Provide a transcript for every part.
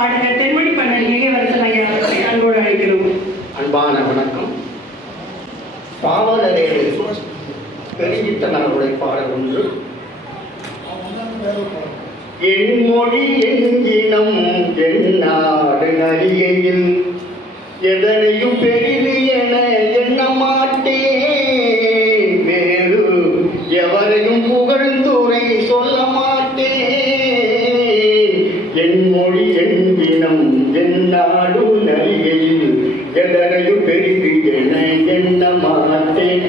பாடகர் தென்மொழி பண்ணல் இளையவரசன் ஐயா அவர்களை அன்போடு அழைக்கிறோம். அன்பான வணக்கம். பாவலரேடு பெருகித்தன் அவருடைய பாடல் ஒன்று. என் மொழி எங்கினம் என் நாடு நடிகையில் எதனையும் பெரிது என எண்ண மாட்டேன். வேறு எவரையும் புகழ்ந்துரை சொல்ல மாட்டேன். என் மொழி என் இனம் என் நாடு பெரிது என எண்ண மாட்டேன்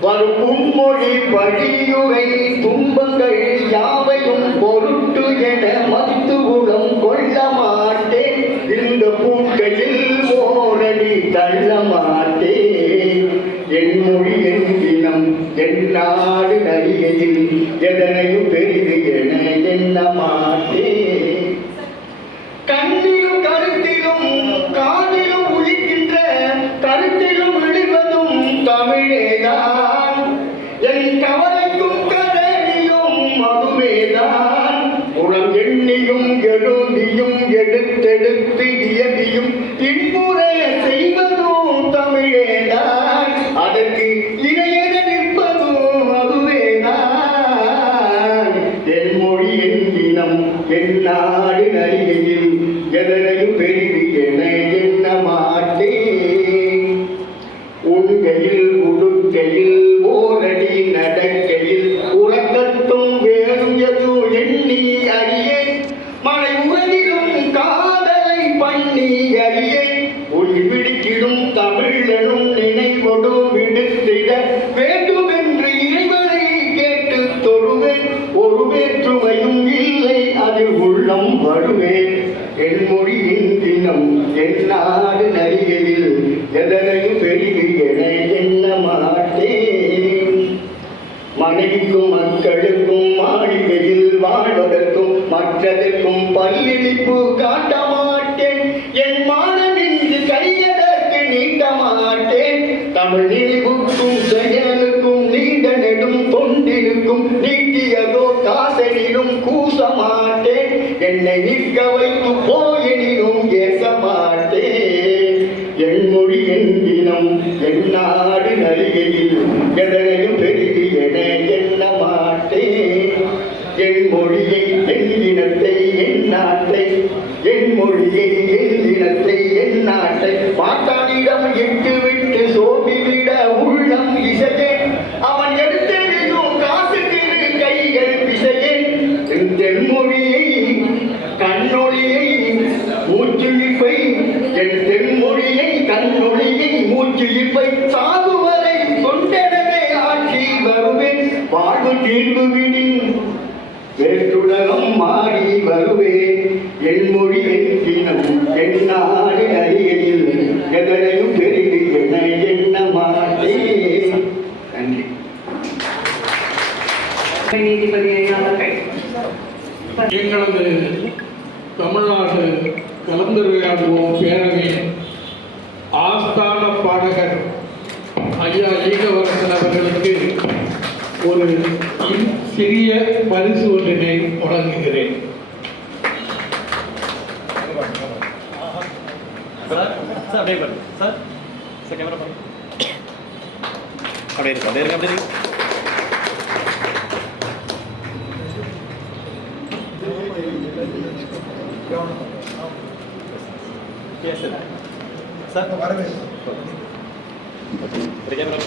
வரும் மொழி வழியுரை துன்பங்கள் யாவையும் பொருட்டு என மத்து குணம் கொள்ள மாட்டேன் இந்த பூக்கையில் ஓரடி தள்ள மாட்டேன் என் மொழி என் என் நாடு நடிகையில் எதனையும் பெரிது என எண்ண மாட்டேன் கண்ணிலும் கருத்திலும் காதிலும் உயிர்க்கின்ற கருத்திலும் விழுவதும் தமிழேதான். என் கவலைக்கும் கதனியும் அதுவேதான் உளம் எண்ணியும் எழுதியும் எடுத்தெடுத்து இயதியும் பின்புற செய்வதும் தமிழேதான். அதற்கு இணையென நிற்பதும் அதுவேதான் என் மொழி என் இனம் என் நாடு நடிகையில் எதனையும் பெரிது என எண்ண மாட்டேன் உண்கையில் உடுக்கையில் ஓரடி நடக்கையில் உறக்கத்தும் வேறும் எதுவும் எண்ணி அறியேன். மழை உலகிலும் காதலை பண்ணி அறியேன். ஒளி பிடிக்கிடும் தமிழனும் நினைவொடு விடுத்திட வேண்டும் என்று இறைவனை கேட்டு தொழுவேன். ஒரு வேற்றுமையும் இல்லை அதில் உள்ளம் வருவேன். என் மொழியின் தினம் என் நாடு நடிகையில்? எதனையும் பெரிது என எண்ண மாட்டேன்? மனைவிக்கும் மக்களுக்கும் மாளிகையில் வாழ்வதற்கும் மற்றதற்கும் பல்லிழிப்பு காட்ட மாட்டேன். என் மாணவின்று கையதற்கு நீட்ட மாட்டேன். தமிழ் நினைவுக்கும் செயலுக்கும் நீண்ட நெடும் தொண்டிருக்கும். நீட்டியதோ காசலிலும் கூச மாட்டேன். என்னை நிற்க வைத்து போயினும் ஏச மாட்டேன். என் மொழி என் இனம் என் நாடு நடிகையில் எதனையும் பெருகி என எண்ண மாட்டேன். என் மொழியை என் இனத்தை என் நாட்டை என் மொழியை என் இனத்தை என் நாட்டை மாட்டானிடம் எட்டு விட்டு சோபிவிட தீர்வு விடின் வேற்றுலகம் மாறி வருவேன் என் மொழி என் இனம் என் நாடு அருகில் எதனையும் பெரிது என எண்ண மாட்டேன் நன்றி. நீதிபதி எங்களது தமிழ்நாடு கலந்துரையாடுவோம் பேரவையின் ஆஸ்தான ஒரு சிறிய பரிசு ஒன்றினை வழங்குகிறேன் சார் சார் அப்படியே பாருங்க சார் சார் கேமரா பாருங்க அப்படியே இருக்கு அப்படியே இருக்கு அப்படியே இருக்கு Yes, sir. சார் ஒரு கேமரா